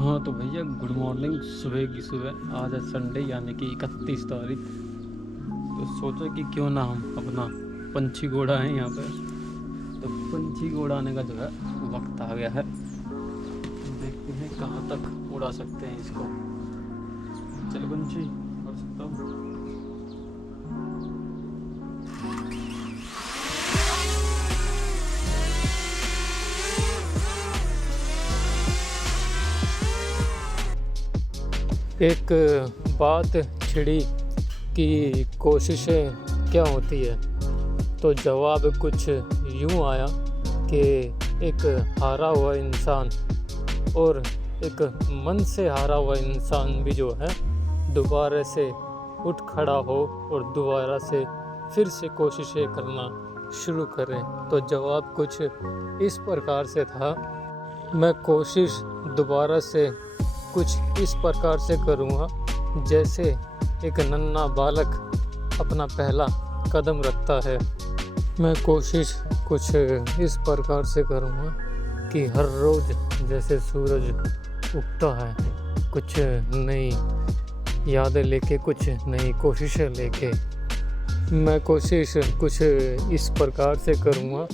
हाँ तो भैया गुड मॉर्निंग। सुबह की सुबह आज है संडे यानी कि 31 तारीख। तो सोचा कि क्यों ना हम अपना पंछी घोड़ा है यहाँ पे, तो पंछी घोड़ाने का जो है वक्त आ गया है। देखते हैं कहाँ तक उड़ा सकते हैं इसको। चल पंछी उड़ सकता हूँ। एक बात छिड़ी कि कोशिशें क्या होती है, तो जवाब कुछ यूं आया कि एक हारा हुआ इंसान और एक मन से हारा हुआ इंसान भी जो है दोबारा से उठ खड़ा हो और दोबारा से फिर से कोशिशें करना शुरू करें। तो जवाब कुछ इस प्रकार से था, मैं कोशिश दोबारा से कुछ इस प्रकार से करूँगा जैसे एक नन्हा बालक अपना पहला कदम रखता है। मैं कोशिश कुछ इस प्रकार से करूँगा कि हर रोज़ जैसे सूरज उगता है, कुछ नई यादें लेके, कुछ नई कोशिशें लेके, मैं कोशिश कुछ इस प्रकार से करूँगा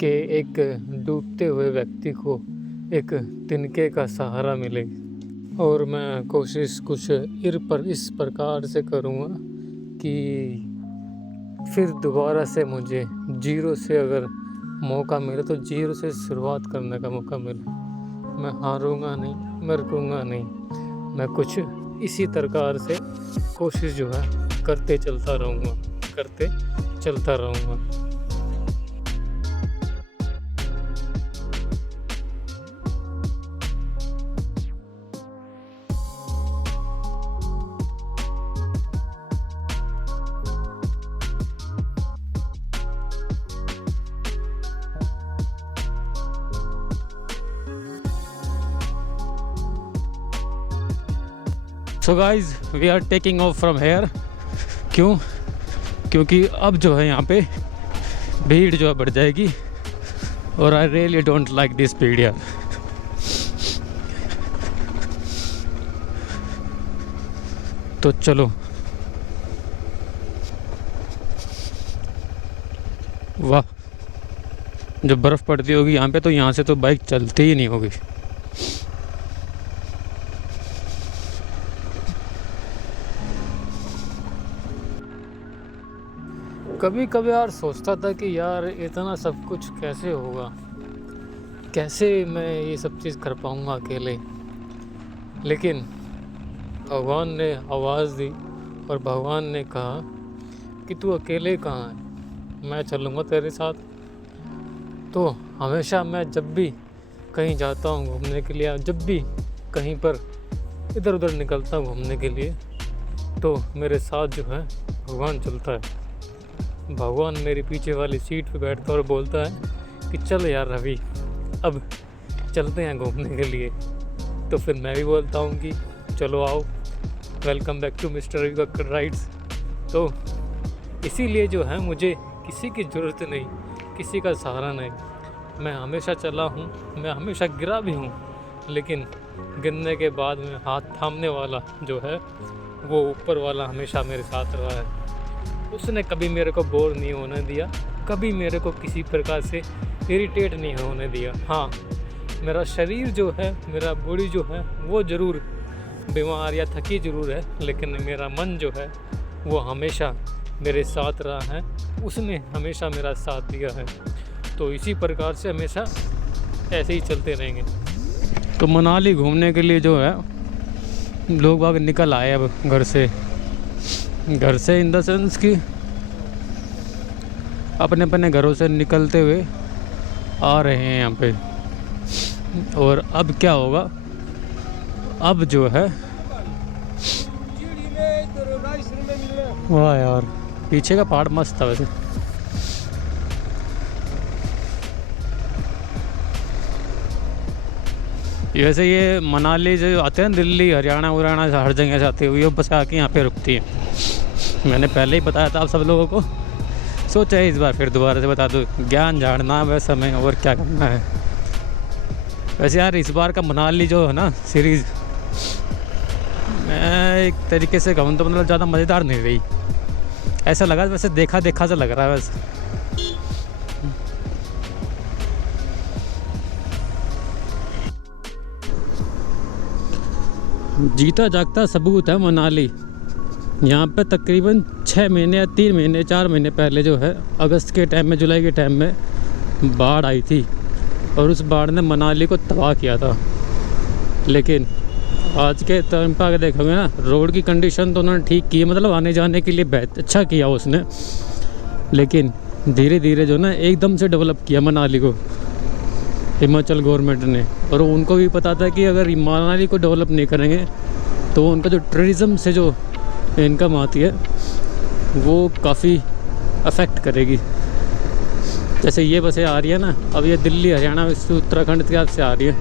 कि एक डूबते हुए व्यक्ति को एक तिनके का सहारा मिले। और मैं कोशिश कुछ इस प्रकार से करूँगा कि फिर दोबारा से मुझे जीरो से अगर मौका मिले तो जीरो से शुरुआत करने का मौका मिले। मैं हारूंगा नहीं, मैं रुकूंगा नहीं, मैं कुछ इसी प्रकार से कोशिश जो है करते चलता रहूँगा। So guys we are taking off from here. क्योंकि अब जो है यहाँ पे भीड़ जो है बढ़ जाएगी और I really don't like this भीड़ यार। तो चलो, वाह, जब बर्फ़ पड़ती होगी यहाँ पे तो यहाँ से तो बाइक चलती ही नहीं होगी। कभी कभी यार सोचता था कि यार इतना सब कुछ कैसे होगा, कैसे मैं ये सब चीज़ कर पाऊँगा अकेले। लेकिन भगवान ने आवाज़ दी और भगवान ने कहा कि तू अकेले कहाँ है, मैं चलूँगा तेरे साथ। तो हमेशा मैं जब भी कहीं जाता हूँ घूमने के लिए, जब भी कहीं पर इधर उधर निकलता हूँ घूमने के लिए, तो मेरे साथ जो है भगवान चलता है। भगवान मेरे पीछे वाली सीट पे बैठता है और बोलता है कि चल यार रवि, अब चलते हैं घूमने के लिए। तो फिर मैं भी बोलता हूँ कि चलो आओ, welcome back to mister Ravi Kakkar rides. तो इसीलिए जो है मुझे किसी की ज़रूरत नहीं, किसी का सहारा नहीं। मैं हमेशा चला हूँ, मैं हमेशा गिरा भी हूँ, लेकिन गिरने के बाद में हाथ थामने वाला जो है वो ऊपर वाला हमेशा मेरे साथ रहा है। उसने कभी मेरे को बोर नहीं होने दिया, कभी मेरे को किसी प्रकार से इरिटेट नहीं होने दिया। हाँ, मेरा शरीर जो है, मेरा बॉडी जो है वो ज़रूर बीमार या थकी ज़रूर है, लेकिन मेरा मन जो है वो हमेशा मेरे साथ रहा है, उसने हमेशा मेरा साथ दिया है। तो इसी प्रकार से हमेशा ऐसे ही चलते रहेंगे। तो मनाली घूमने के लिए जो है लोग बाग निकल आए अब घर से इन द सेंस कि अपने अपने घरों से निकलते हुए आ रहे हैं यहाँ पे। और अब क्या होगा, अब जो है, वाह यार पीछे का पहाड़ मस्त था वैसे। वैसे ये मनाली जो आते हैं दिल्ली हरियाणा उरियाणा हर जगह से आती हुई है, बस आके यहाँ पे रुकती है। मैंने पहले ही बताया था आप सब लोगों को, सोचा है इस बार फिर दोबारा से बता दूँ, ज्ञान झाड़ना वैसा में और क्या करना है। वैसे यार इस बार का मनाली जो है ना सीरीज़, मैं एक तरीके से कहूँ तो मतलब ज़्यादा मज़ेदार नहीं रही। ऐसा लगा वैसे देखा देखा सा लग रहा है वैसे। जीता जागता सबूत है मनाली। यहाँ पे तकरीबन 6 महीने या 3 महीने 4 महीने पहले जो है अगस्त के टाइम में, जुलाई के टाइम में बाढ़ आई थी और उस बाढ़ ने मनाली को तबाह किया था। लेकिन आज के टाइम पर अगर देखोगे ना, रोड की कंडीशन तो उन्होंने ठीक की है, मतलब आने जाने के लिए अच्छा किया उसने। लेकिन धीरे धीरे जो ना एकदम से डेवलप किया मनाली को हिमाचल गवर्नमेंट ने। और उनको भी पता था कि अगर मनाली को डेवलप नहीं करेंगे तो उनका जो टूरिज़्म से जो इनकम आती है वो काफ़ी अफेक्ट करेगी। जैसे ये बसें आ रही है ना, अब ये दिल्ली हरियाणा उत्तराखंड के से आ रही है।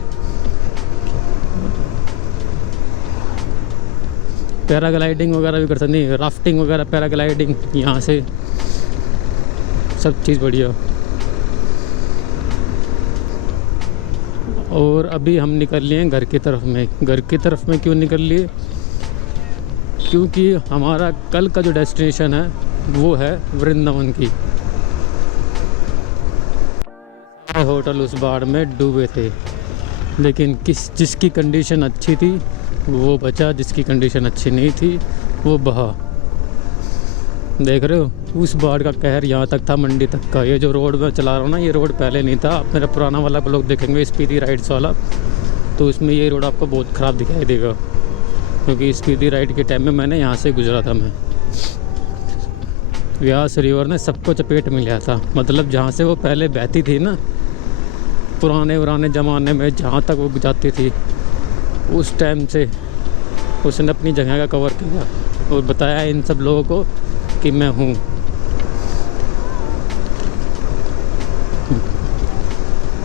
पैराग्लाइडिंग वगैरह भी कर सकते, नहीं राफ्टिंग वगैरह, पैराग्लाइडिंग यहाँ से सब चीज़ बढ़िया। और अभी हम निकल लिए हैं घर की तरफ में। घर की तरफ में क्यों निकल लिए? क्योंकि हमारा कल का जो डेस्टिनेशन है वो है वृंदावन की। होटल उस बाढ़ में डूबे थे, लेकिन जिसकी कंडीशन अच्छी थी वो बचा, जिसकी कंडीशन अच्छी नहीं थी वो बहा। देख रहे हो उस बाढ़ का कहर यहाँ तक था, मंडी तक का। ये जो रोड में चला रहा हूँ ना, ये रोड पहले नहीं था। आप मेरा पुराना वाला ब्लॉग देखेंगे स्पीति राइड्स वाला, तो उसमें ये रोड आपको बहुत ख़राब दिखाई देगा, क्योंकि स्पीति राइड के टाइम में मैंने यहाँ से गुजरा था। मैं व्यास रिवर ने सबको चपेट में लिया था। मतलब जहाँ से वो पहले बहती थी ना, पुराने ज़माने में जहाँ तक वो जाती थी, उस टाइम से उसने अपनी जगह का कवर किया और बताया इन सब लोगों को कि मैं हूँ।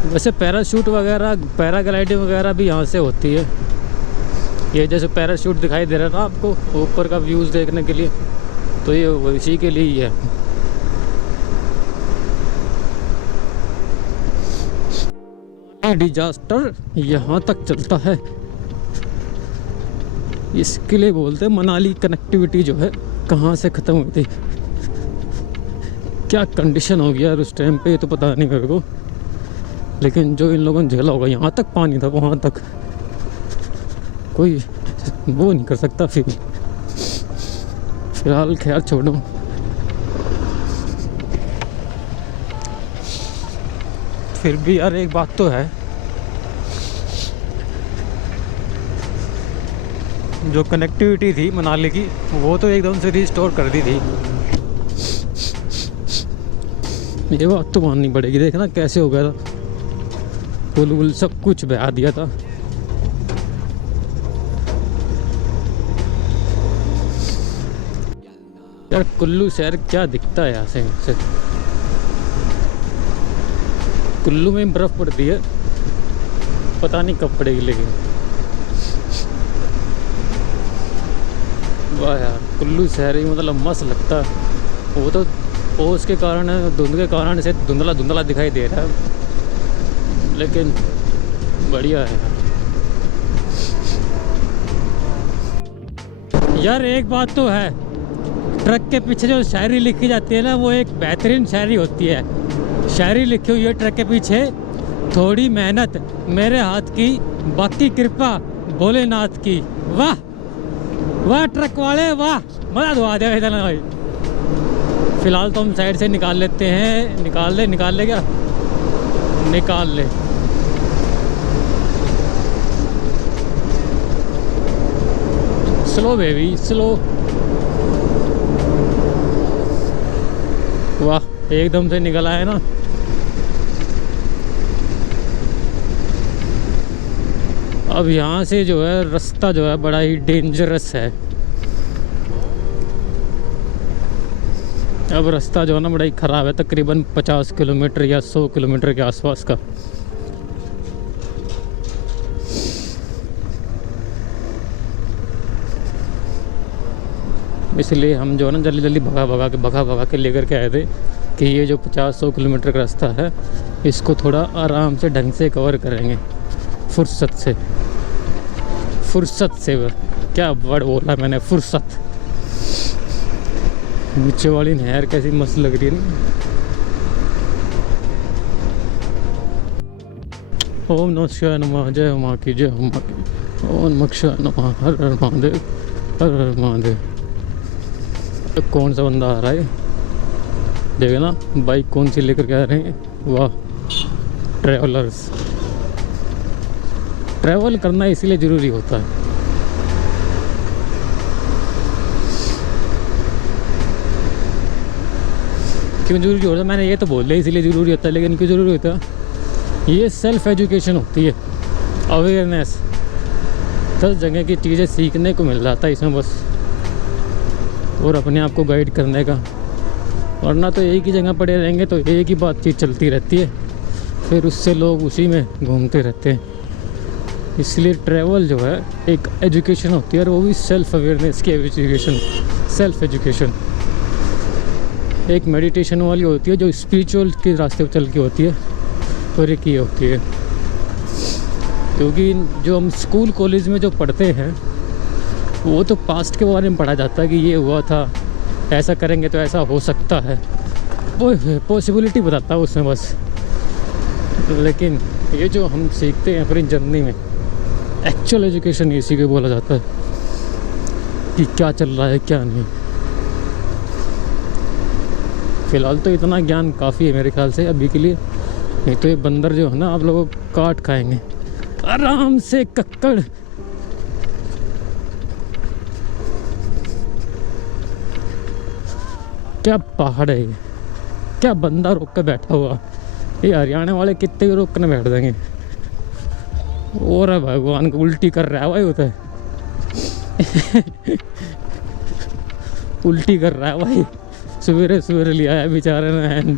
वैसे पैराशूट वगैरह, पैराग्लाइडिंग वगैरह भी यहाँ से होती है। ये जैसे पैराशूट दिखाई दे रहा है ना आपको ऊपर का व्यूज़ देखने के लिए, तो ये इसी के लिए ही है। डिजास्टर यहाँ तक चलता है, इसके लिए बोलते हैं मनाली कनेक्टिविटी जो है कहाँ से ख़त्म हुई थी। क्या कंडीशन हो गया उस टाइम पे, ये तो पता नहीं मेरे को, लेकिन जो इन लोगों ने झेला होगा, यहाँ तक पानी था, वहाँ तक कोई वो नहीं कर सकता। फिलहाल ख्याल छोड़ो। फिर भी यार एक बात तो है, जो कनेक्टिविटी थी मनाली की वो तो एकदम से रिस्टोर कर दी थी। ये बात तो माननी पड़ेगी। देखना कैसे हो गया था, पुल वुल सब कुछ बहा दिया था। यार कुल्लू शहर क्या दिखता है यहाँ से। कुल्लू में बर्फ़ पड़ती है, पता नहीं कब पड़ेगी, लेकिन वाह यार कुल्लू शहर ही मतलब मस्त लगता है। वो तो ओस के कारण, धुंध के कारण से धुंधला धुंधला दिखाई दे रहा है, लेकिन बढ़िया है यार। एक बात तो है, ट्रक के पीछे जो शायरी लिखी जाती है ना, वो एक बेहतरीन शायरी होती है। शायरी लिखी हुई है ट्रक के पीछे, थोड़ी मेहनत मेरे हाथ की, बाकी कृपा भोलेनाथ की। वाह वाह ट्रक वाले वाह, मजा दो आ जाए इधर भाई। फिलहाल तो हम साइड से निकाल लेते हैं। निकाल ले क्या, निकाल ले। Slow baby slow. वाह एकदम से निकल आया ना। अब यहाँ से जो है रास्ता जो है बड़ा ही डेंजरस है। अब रास्ता जो है ना बड़ा ही ख़राब है, तकरीबन 50 किलोमीटर या 100 किलोमीटर के आसपास का। इसलिए हम जो है ना जल्दी जल्दी भगा के लेकर के आए थे कि ये जो 50-100 किलोमीटर का रास्ता है, इसको थोड़ा आराम से ढंग से कवर करेंगे। फुर्सत से, फुर्सत से। क्या वर्ड बोला मैंने, फुर्सत। नीचे वाली नहर कैसी मस्त लग रही है ना। ओम नमः शिवाय नमः, जय माँ की, जय माँ की। ओम नमः शिवाय नमः, हर हर महादेव, हर हर महादेव। कौन सा बंदा आ रहा है, देखे ना बाइक कौन सी लेकर के आ रहे हैं। वाह, ट्रैवलर्स। ट्रैवल करना इसीलिए ज़रूरी होता है। क्यों ज़रूरी होता है, मैंने ये तो बोल दिया इसीलिए ज़रूरी होता है, लेकिन क्यों ज़रूरी होता है? ये सेल्फ एजुकेशन होती है, अवेयरनेस। 10 जगह की चीज़ें सीखने को मिल जाता है इसमें बस, और अपने आप को गाइड करने का। वरना तो एक ही जगह पड़े रहेंगे तो एक ही बातचीत चलती रहती है, फिर उससे लोग उसी में घूमते रहते हैं। इसलिए ट्रैवल जो है एक एजुकेशन होती है, और वो भी सेल्फ अवेयरनेस की एजुकेशन, सेल्फ एजुकेशन। एक मेडिटेशन वाली होती है जो स्पिरिचुअल के रास्ते पर चल के होती है, और एक ये होती है। क्योंकि जो हम स्कूल कॉलेज में जो पढ़ते हैं वो तो पास्ट के बारे में पढ़ा जाता है कि ये हुआ था, ऐसा करेंगे तो ऐसा हो सकता है, वो पॉसिबिलिटी बताता है उसमें बस। लेकिन ये जो हम सीखते हैं अपनी जर्नी में, एक्चुअल एजुकेशन इसी को बोला जाता है कि क्या चल रहा है क्या नहीं। फ़िलहाल तो इतना ज्ञान काफ़ी है मेरे ख्याल से अभी के लिए, नहीं तो ये बंदर जो है ना आप लोगों को काट खाएंगे आराम से। कक्कड़ क्या पहाड़ है ये, क्या बंदा रोक कर बैठा हुआ। ये हरियाणा वाले कितने भी रोक कर बैठ देंगे। और भगवान को उल्टी कर रहा है भाई, होता है उल्टी कर रहा है भाई, सवेरे सवेरे लिया है बेचारे ने।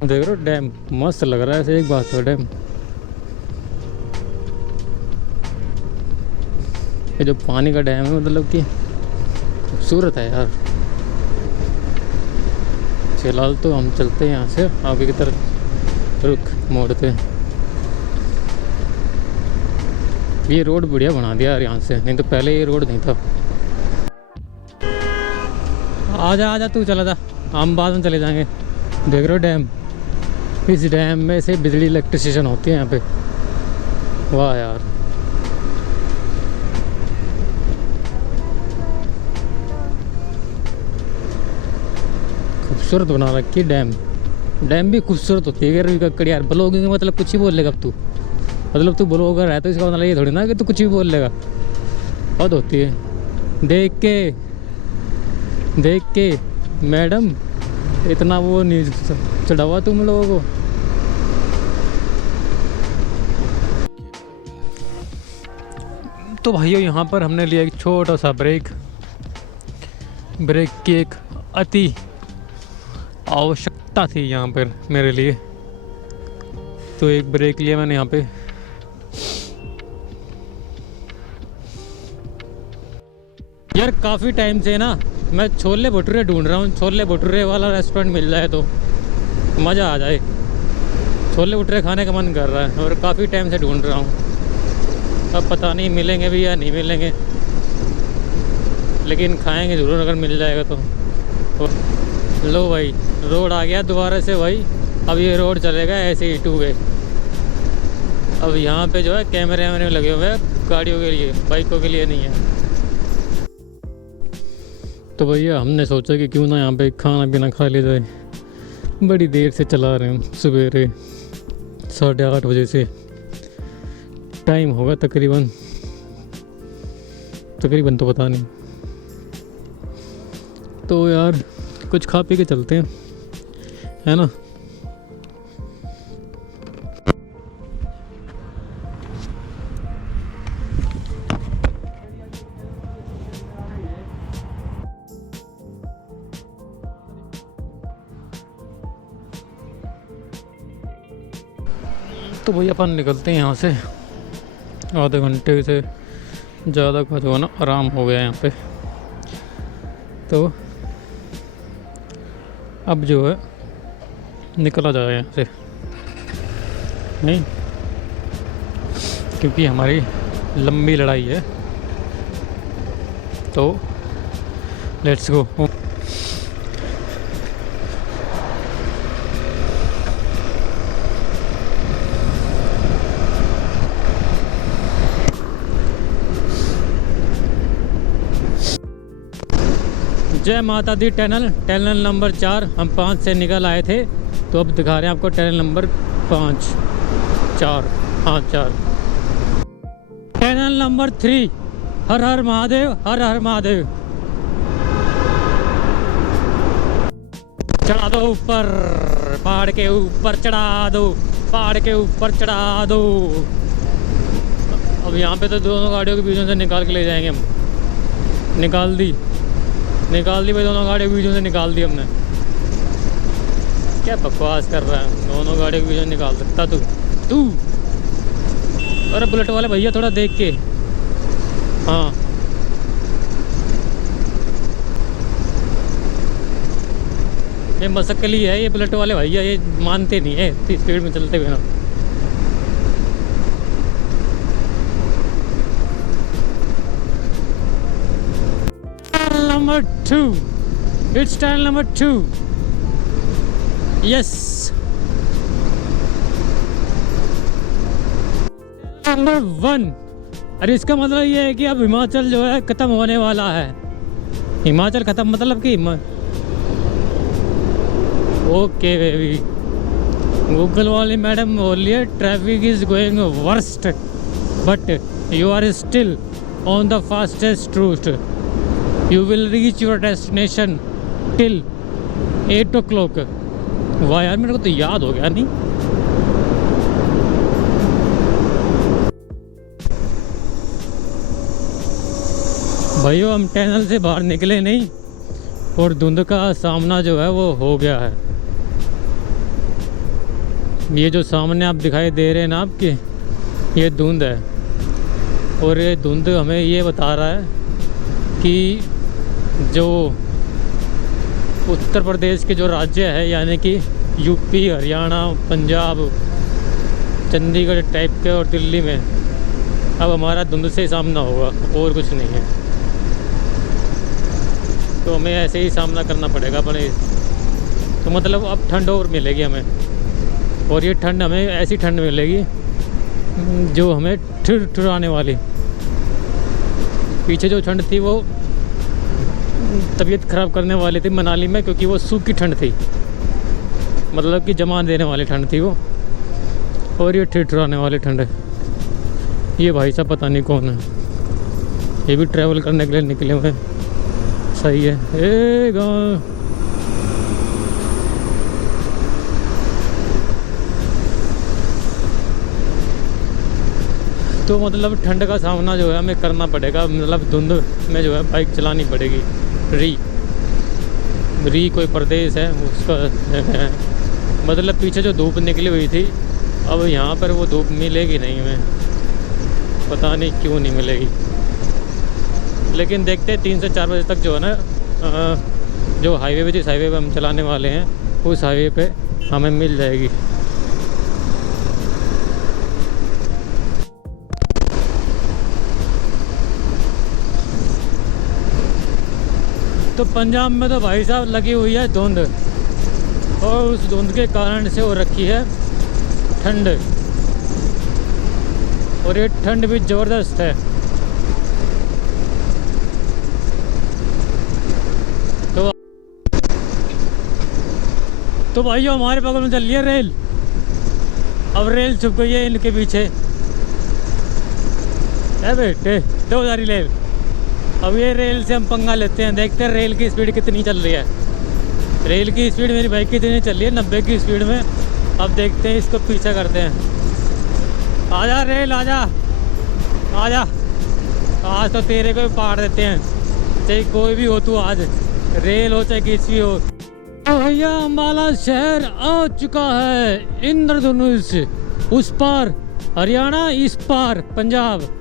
देख रहे हो डैम, मस्त लग रहा है ऐसे। एक बात है, डैम ये जो पानी का डैम है मतलब कि खूबसूरत है यार। फिलहाल तो हम चलते हैं यहाँ से आगे की तरफ, रुक मोड़ते हैं। ये रोड बढ़िया बना दिया यार यहाँ से, नहीं तो पहले ये रोड नहीं था। आजा आजा तू चला जा, हम बाद में चले जाएंगे। देख रहे हो डैम, इस डैम में से बिजली इलेक्ट्रिसिटी होती है यहाँ पे। वाह यार, खूबसूरत बना रखी डैम। डैम भी खूबसूरत होती है यार। कक्कड़ यार, ब्लॉगिंग का मतलब कुछ ही बोल लेगा अब तू, मतलब तू ब्लॉगर है तो इसका मतलब ये थोड़ी ना कि तू कुछ भी बोल लेगा। बहुत होती है। देख के मैडम इतना वो नहीं चढ़ावा तुम लोगों को। तो भाइयों यहाँ पर हमने लिया एक छोटा सा ब्रेक। ब्रेक की एक अति आवश्यकता थी यहाँ पर मेरे लिए, तो एक ब्रेक लिया मैंने यहाँ पे। यार काफ़ी टाइम से ना मैं छोले भटूरे ढूंढ रहा हूँ, छोले भटूरे वाला रेस्टोरेंट मिल जाए तो मज़ा आ जाए। छोले भटूरे खाने का मन कर रहा है और काफ़ी टाइम से ढूंढ रहा हूँ। अब पता नहीं मिलेंगे भी या नहीं मिलेंगे, लेकिन खाएंगे ज़रूर अगर मिल जाएगा तो। लो भाई, रोड आ गया दोबारा से भाई। अब ये रोड चलेगा ऐसे ही 2 वे। अब यहाँ पे जो है कैमरे वैमरे लगे हुए हैं गाड़ियों के लिए, बाइकों के लिए नहीं है। तो भैया हमने सोचा कि क्यों ना यहाँ पे खाना पीना खा लिया जाए। बड़ी देर से चला रहे हैं, सवेरे 8:30 बजे से। टाइम होगा तकरीबन तो पता नहीं। तो यार कुछ खा पी के चलते हैं, है ना। तो भैया अपन निकलते हैं यहाँ से। आधे घंटे से ज़्यादा का जो है ना आराम हो गया यहाँ पे। तो अब जो है निकला जाए यहाँ से, नहीं क्योंकि हमारी लंबी लड़ाई है। तो लेट्स गो। जय माता दी। टनल नंबर 4, हम 5 से निकल आए थे, तो अब दिखा रहे हैं आपको टनल नंबर 5 4 हाँ 4। टनल नंबर 3, हर हर महादेव, हर हर महादेव। चढ़ा दो ऊपर, पहाड़ के ऊपर चढ़ा दो, पहाड़ के ऊपर चढ़ा दो। अब यहाँ पे तो दोनों गाड़ियों के बीचों से निकाल के ले जाएंगे हम। निकाल दी भाई, दोनों गाड़ियों के बीचों से निकाल दी हमने। क्या बकवास कर रहा है, दोनों गाड़ियों के बीचों से निकाल सकता तू। अरे बुलेट वाले भैया थोड़ा देख के। हाँ ये मशक्कली है ये बुलेट वाले भैया, ये मानते नहीं है इतनी स्पीड में चलते हुए ना। Number 2, it's channel number 2, yes, number 1। अरे इसका मतलब ये है कि अब हिमाचल जो है ख़त्म होने वाला है। हिमाचल ख़त्म मतलब कि ओके बेबी, गूगल वाली मैडम बोलिए traffic is going worst but you are still on the fastest route. You will reach your destination till 8 o'clock। वाह यार, मेरे को तो याद हो गया नहीं। भाइयों हम टनल से बाहर निकले नहीं और धुंध का सामना जो है वो हो गया है। ये जो सामने आप दिखाई दे रहे हैं ना आपके, ये धुंध है। और ये धुंध हमें ये बता रहा है कि जो उत्तर प्रदेश के जो राज्य है, यानी कि यूपी, हरियाणा, पंजाब, चंडीगढ़ टाइप के और दिल्ली में अब हमारा धुंध से ही सामना होगा और कुछ नहीं है। तो हमें ऐसे ही सामना करना पड़ेगा अपने। तो मतलब अब ठंड और मिलेगी हमें, और ये ठंड हमें ऐसी ठंड मिलेगी जो हमें ठिठुराने वाली। पीछे जो ठंड थी वो तबीयत ख़राब करने वाली थी मनाली में, क्योंकि वो सूखी ठंड थी, मतलब कि जमा देने वाली ठंड थी वो। और ये ठिठुराने वाली ठंड है। ये भाई साहब पता नहीं कौन है, ये भी ट्रैवल करने के लिए निकले हुए हैं। सही है। ए गाँव तो मतलब ठंड का सामना जो है हमें करना पड़ेगा। मतलब धुंध में जो है बाइक चलानी पड़ेगी। री कोई प्रदेश है उसका मतलब पीछे जो धूप निकली हुई थी, अब यहाँ पर वो धूप मिलेगी नहीं हमें, पता नहीं क्यों नहीं मिलेगी। लेकिन देखते हैं 3 से 4 बजे तक जो है ना जो हाईवे पे, जिस हाईवे पे हम चलाने वाले हैं उस हाईवे पे हमें मिल जाएगी। तो पंजाब में तो भाई साहब लगी हुई है धुंध, और उस धुंध के कारण से हो रखी है ठंड, और ये ठंड भी ज़बरदस्त है। तो भाइयों हमारे बगल में चल रही है रेल। अब रेल छुप गई है इनके पीछे। है बेटे 2000 रेल। अब ये रेल से हम पंगा लेते हैं, देखते हैं रेल की स्पीड कितनी चल रही है। रेल की स्पीड मेरी बाइक की कितनी चल रही है, 90 की स्पीड में। अब देखते हैं, इसको पीछा करते हैं। आजा रेल आजा आजा, आज तो तेरे को भी पार देते हैं, चाहे कोई भी हो तू, आज रेल हो चाहे किसी भी हो। तो भैया अम्बाला शहर आ चुका है, इंद्रधनुष उस पार हरियाणा, इस पार पंजाब।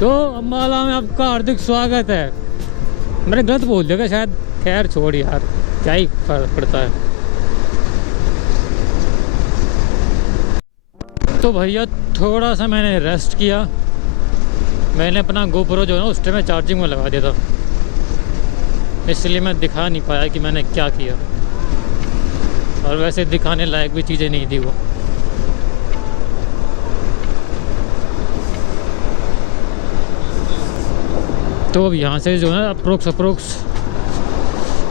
तो अम्बाला में आपका हार्दिक स्वागत है। मैंने गलत बोल दिया क्या शायद, खैर छोड़ यार, क्या ही फर्क पड़ता है। तो भैया थोड़ा सा मैंने रेस्ट किया। मैंने अपना गोप्रो जो है ना उस टाइम चार्जिंग में लगा दिया था, इसलिए मैं दिखा नहीं पाया कि मैंने क्या किया, और वैसे दिखाने लायक भी चीज़ें नहीं थी वो। तो अब यहाँ से जो है अप्रोक्स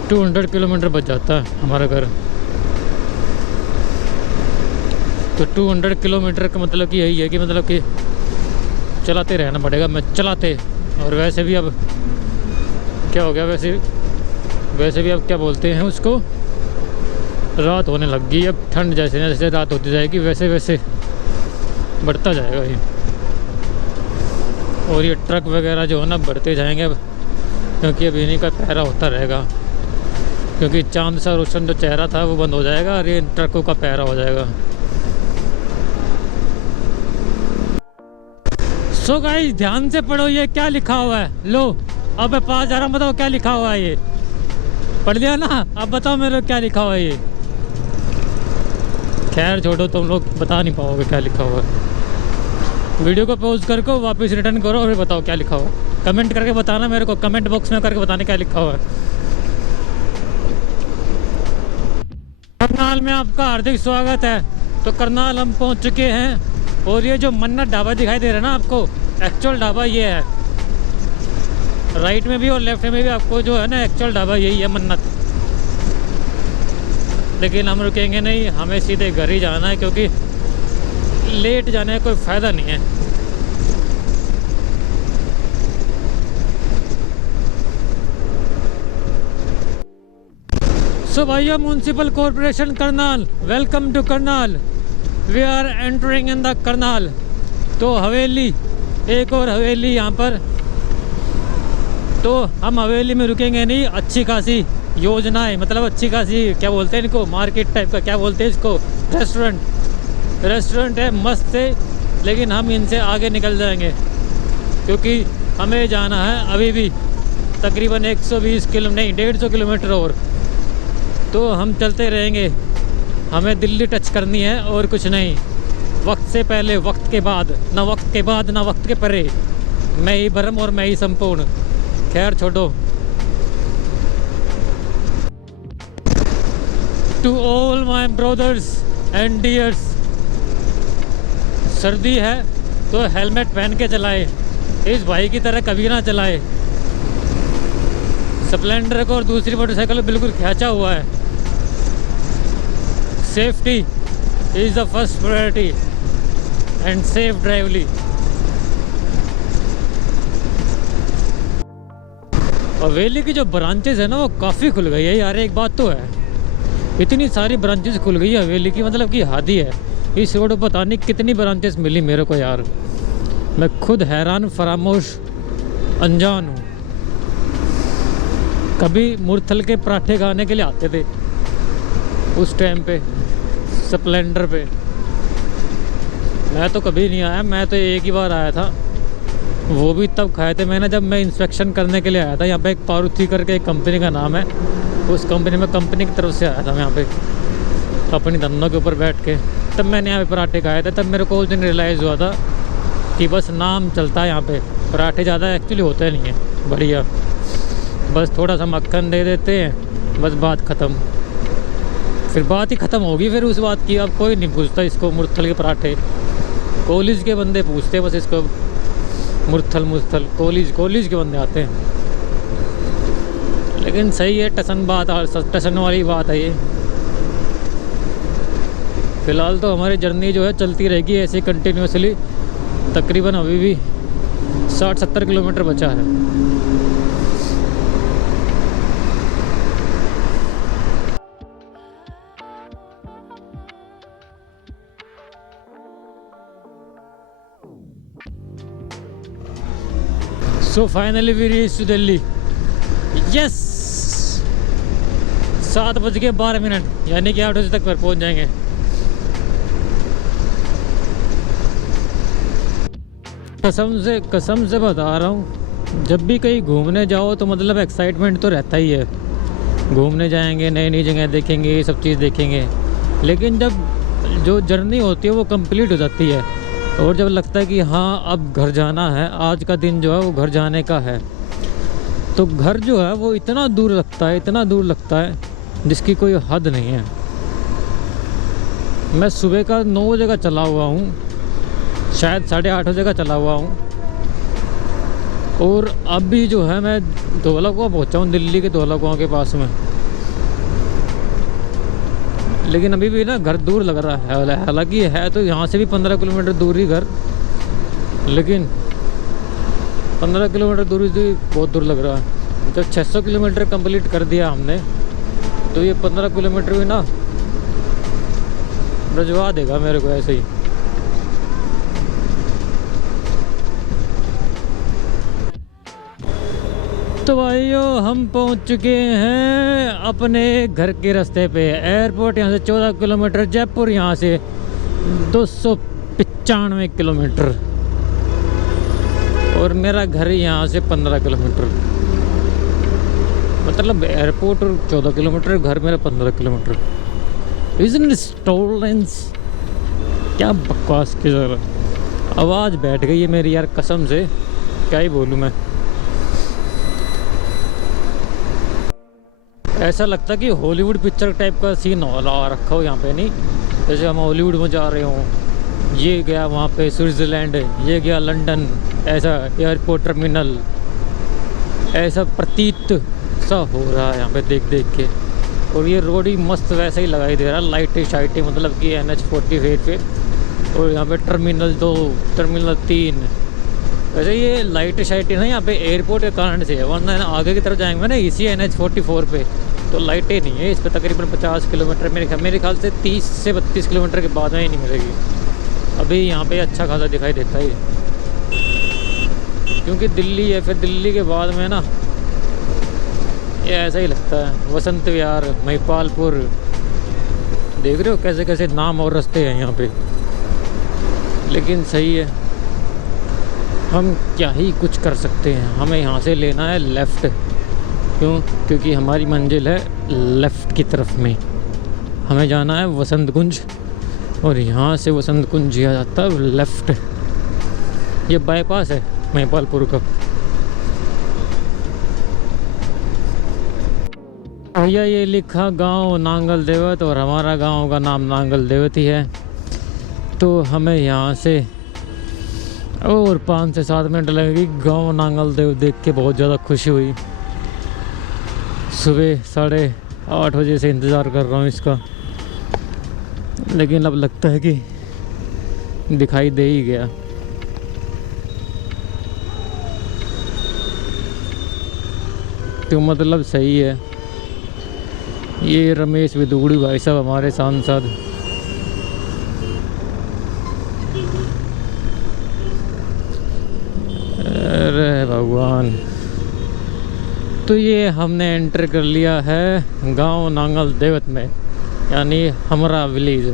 200 किलोमीटर बच जाता है हमारा घर। तो 200 किलोमीटर का मतलब कि यही है कि मतलब कि चलाते रहना पड़ेगा, मैं चलाते। और वैसे भी अब क्या हो गया, वैसे भी अब क्या बोलते हैं उसको, रात होने लग गई। अब ठंड जैसे जैसे रात होती जाएगी वैसे वैसे बढ़ता जाएगा ये। और ये ट्रक वगैरह जो है ना बढ़ते जाएंगे अब, क्योंकि अब इन्हीं का पहरा होता रहेगा, क्योंकि चांद सा रोशन जो चेहरा था वो बंद हो जाएगा और ये ट्रकों का पहरा हो जाएगा। सो गाइस ध्यान से पढ़ो, ये क्या लिखा हुआ है। लो अब मैं पास जा रहा हूँ, बताओ क्या लिखा हुआ है। ये पढ़ लिया ना, अब बताओ मेरे को क्या लिखा हुआ है ये। खैर छोड़ो, तुम लोग बता नहीं पाओगे क्या लिखा हुआ है। वीडियो को पॉज करके वापस रिटर्न करो और बताओ क्या लिखा हुआ है। कमेंट करके बताना मेरे को, कमेंट बॉक्स में करके बताना क्या लिखा हुआ है। करनाल में आपका हार्दिक स्वागत है। तो करनाल हम पहुंच चुके हैं, और ये जो मन्नत ढाबा दिखाई दे रहा है ना आपको, एक्चुअल ढाबा ये है। राइट में भी और लेफ्ट में भी आपको जो है ना एक्चुअल ढाबा यही है, मन्नत। लेकिन हम रुकेंगे नहीं, हमें सीधे घर ही जाना है, क्योंकि लेट जाने का कोई फ़ायदा नहीं है। सो भैया municipal corporation Karnal, welcome to Karnal, we are entering in the Karnal. तो हवेली, एक और हवेली यहाँ पर। तो हम हवेली में रुकेंगे नहीं, अच्छी खासी योजनाएं, मतलब अच्छी खासी क्या बोलते हैं इनको, मार्केट टाइप का क्या बोलते हैं इसको, रेस्टोरेंट है मस्त से। लेकिन हम इनसे आगे निकल जाएंगे, क्योंकि हमें जाना है अभी भी तकरीबन 120 किलो नहीं 150 किलोमीटर और। तो हम चलते रहेंगे, हमें दिल्ली टच करनी है और कुछ नहीं। वक्त से पहले, वक्त के बाद, ना वक्त के बाद ना वक्त के परे, मैं ही भरम और मैं ही संपूर्ण। खैर छोड़ो। To all my brothers and dears, सर्दी है तो हेलमेट पहन के चलाए, इस भाई की तरह कभी ना चलाए। स्प्लेंडर को और दूसरी मोटरसाइकिल बिल्कुल खींचा हुआ है। Safety is the first priority and safe ड्राइवली। हवेली की जो ब्रांचेस है ना वो काफ़ी खुल गई है यार, एक बात तो है, इतनी सारी ब्रांचेस खुल गई है हवेली की, मतलब कि हद ही है। इस रोड पर पता नहीं कितनी ब्रांचेस मिली मेरे को यार, मैं खुद हैरान फरामोश अनजान हूँ। कभी मुरथल के पराठे खाने के लिए आते थे उस टाइम पे स्प्लेंडर पे, मैं तो कभी नहीं आया। मैं तो एक ही बार आया था, वो भी तब खाए थे मैंने जब मैं इंस्पेक्शन करने के लिए आया था। यहाँ पे एक पारुथी करके एक कंपनी का नाम है, उस कंपनी में कंपनी की तरफ से आया था मैं यहाँ पे अपनी धंधों के ऊपर बैठ के। तब मैंने यहाँ पे पराठे खाए थे। तब मेरे को उस दिन रियलाइज़ हुआ था कि बस नाम चलता है यहाँ पे, पराठे ज़्यादा एक्चुअली होते नहीं हैं बढ़िया, बस थोड़ा सा मक्खन दे देते हैं, बस बात ख़त्म। फिर बात ही ख़त्म होगी फिर उस बात की। अब कोई नहीं पूछता इसको मुरथल के पराठे, कॉलेज के बंदे पूछते बस इसको, मुरथल कॉलेज के बंदे आते हैं। लेकिन सही है, टसन बात और टसन वाली बात है ये। फ़िलहाल तो हमारी जर्नी जो है चलती रहेगी ऐसे कंटिन्यूसली, तकरीबन अभी भी 60-70 किलोमीटर बचा है। So finally we reach to Delhi. Yes, 7:12, यानी कि 8 बजे तक पर पहुंच जाएंगे। कसम से बता रहा हूँ, जब भी कहीं घूमने जाओ तो मतलब एक्साइटमेंट तो रहता ही है, घूमने जाएंगे, नई नई जगह देखेंगे, ये सब चीज़ देखेंगे। लेकिन जब जो जर्नी होती है वो कंप्लीट हो जाती है और जब लगता है कि हाँ अब घर जाना है, आज का दिन जो है वो घर जाने का है, तो घर जो है वो इतना दूर लगता है, इतना दूर लगता है जिसकी कोई हद नहीं है। मैं सुबह का 9 बजे का चला हुआ हूँ, शायद 8:30 बजे का चला हुआ हूँ, और अभी जो है मैं धौला कुआं पहुँचा हूँ, दिल्ली के धौला कुआं के पास में। लेकिन अभी भी ना घर दूर लग रहा है, हालांकि है तो यहाँ से भी 15 किलोमीटर दूर ही घर, लेकिन 15 किलोमीटर दूरी से बहुत दूर लग रहा है। जब 600 किलोमीटर कंप्लीट कर दिया हमने तो ये 15 किलोमीटर भी ना रजवा देगा मेरे को ऐसे ही। तो भाइयों हम पहुंच चुके हैं अपने घर के रास्ते पे। एयरपोर्ट यहाँ से 14 किलोमीटर, जयपुर यहाँ से 295 किलोमीटर, और मेरा घर यहाँ से 15 किलोमीटर। मतलब एयरपोर्ट और 14 किलोमीटर, घर मेरा 15 किलोमीटर। इजंट स्टोलेंस, क्या बकवास की जरूरत। आवाज़ बैठ गई है मेरी यार, कसम से क्या ही बोलूँ मैं। ऐसा लगता कि हॉलीवुड पिक्चर टाइप का सीन ला रखा हो यहाँ पे, नहीं जैसे हम हॉलीवुड में जा रहे हों। ये गया वहाँ पे स्विट्ज़रलैंड, ये गया लंदन, ऐसा एयरपोर्ट टर्मिनल, ऐसा प्रतीत सा हो रहा है यहाँ पे देख देख के। और ये रोड ही मस्त वैसे ही लगाई दे रहा है, लाइटें शाइटें, मतलब कि NH-48 पे। और यहाँ पे टर्मिनल 2, टर्मिनल 3, वैसे ये लाइटें शाइटें ना यहाँ पे एयरपोर्ट के कारण से है, वरना आगे की तरफ जाएंगे ना इसी NH-44 पे तो लाइटें नहीं है। इस पर तकरीबन 50 किलोमीटर, मेरे ख्याल से 30 से 32 किलोमीटर के बाद में ही नहीं मिलेगी। अभी यहाँ पे अच्छा खासा दिखाई देता है, क्योंकि दिल्ली है, फिर दिल्ली के बाद में ना ये ऐसा ही लगता है। वसंत विहार, महिपालपुर, देख रहे हो कैसे कैसे नाम और रास्ते हैं यहाँ पे। लेकिन सही है, हम क्या ही कुछ कर सकते हैं। हमें यहाँ से लेना है लेफ़्ट, क्योंकि हमारी मंजिल है लेफ़्ट की तरफ में। हमें जाना है वसंत कुंज, और यहाँ से वसंत कुंज जिया जाता है लेफ़्ट। ये बाईपास है महिपालपुर का। भैया ये लिखा गांव नांगल देवत, और हमारा गांव का नाम नांगल देवत ही है। तो हमें यहाँ से और 5 से 7 मिनट लगेगी। गांव नांगल देव देख के बहुत ज़्यादा खुशी हुई। सुबह 8:30 बजे से इंतज़ार कर रहा हूँ इसका, लेकिन अब लगता है कि दिखाई दे ही गया। तो मतलब सही है। ये रमेश विदुगड़ी भाई साहब हमारे सांसद। अरे भगवान। तो ये हमने एंटर कर लिया है गांव नांगल देवत में, यानी हमारा विलेज।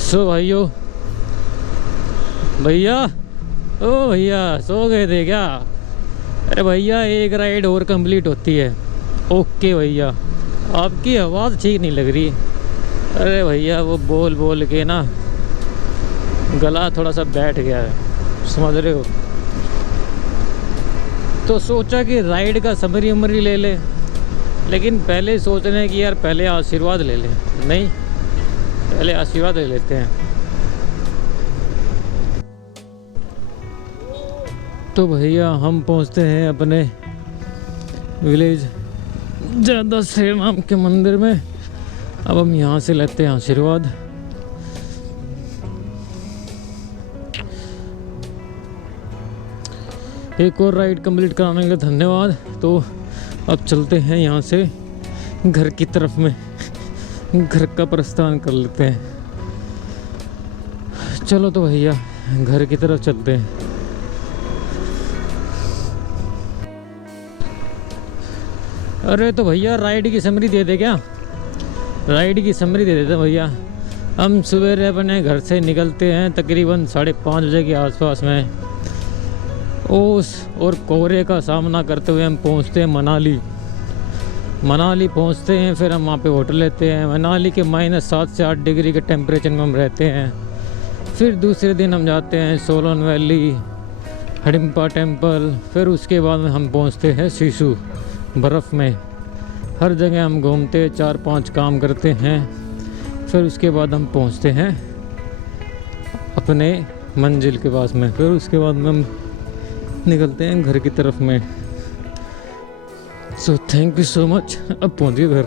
सो भाइयों, भैया ओ भैया सो गए थे क्या? अरे भैया एक राइड और कंप्लीट होती है। ओके भैया, आपकी आवाज़ ठीक नहीं लग रही। अरे भैया वो बोल बोल के ना गला थोड़ा सा बैठ गया है, समझ रहे हो। तो सोचा कि राइड का समरी उमरी ले ले, लेकिन पहले सोच रहे हैं कि यार पहले आशीर्वाद ले लें। नहीं, पहले आशीर्वाद ले लेते हैं। तो भैया हम पहुंचते हैं अपने विलेज ज़्यादा श्री राम के मंदिर में। अब हम यहाँ से लेते हैं आशीर्वाद। एक और राइड कंप्लीट कराने के लिए धन्यवाद। तो अब चलते हैं यहाँ से घर की तरफ में, घर का प्रस्थान कर लेते हैं। चलो तो भैया घर की तरफ चलते हैं। अरे तो भैया राइड की समरी दे दे क्या? राइड की समरी दे देते भैया। हम सवेरे अपने घर से निकलते हैं तकरीबन 5:30 बजे के आसपास में। ओस और कोहरे का सामना करते हुए हम पहुंचते हैं मनाली पहुंचते हैं। फिर हम वहाँ पे होटल लेते हैं। मनाली के -7 से 8 डिग्री के टेम्परेचर में हम रहते हैं। फिर दूसरे दिन हम जाते हैं सोलन वैली, हडिम्बा टेम्पल। फिर उसके बाद में हम पहुंचते हैं सिसु, बर्फ़ में। हर जगह हम घूमते 4-5 काम करते हैं। फिर उसके बाद हम पहुंचते हैं अपने मंजिल के पास में। फिर उसके बाद में हम निकलते हैं घर की तरफ में। So thank you so much. अब पहुंच गए घर।